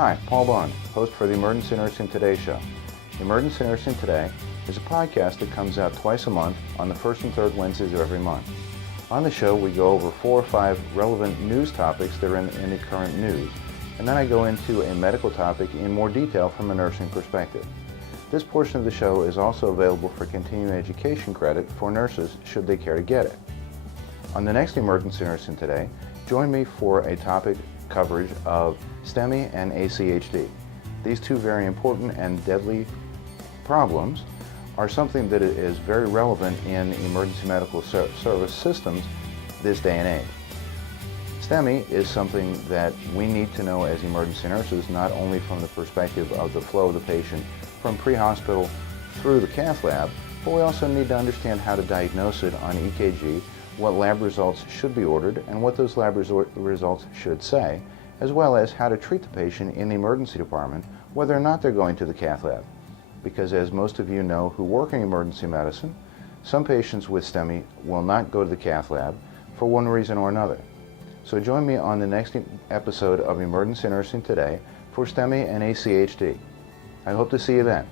Hi, Paul Bond, host for the Emergency Nursing Today show. Emergency Nursing Today is a podcast that comes out twice a month on the first and third Wednesdays of every month. On the show, we go over 4 or 5 relevant news topics that are in the current news, and then I go into a medical topic in more detail from a nursing perspective. This portion of the show is also available for continuing education credit for nurses should they care to get it. On the next Emergency Nursing Today, join me for a topic coverage of STEMI and ACHD. These two very important and deadly problems are something that is very relevant in emergency medical service systems this day and age. STEMI is something that we need to know as emergency nurses, not only from the perspective of the flow of the patient from pre-hospital through the cath lab, but we also need to understand how to diagnose it on EKG, what lab results should be ordered, and what those lab results should say, as well as how to treat the patient in the emergency department, whether or not they're going to the cath lab. Because as most of you know who work in emergency medicine, some patients with STEMI will not go to the cath lab for one reason or another. So join me on the next episode of Emergency Nursing Today for STEMI and ACHD. I hope to see you then.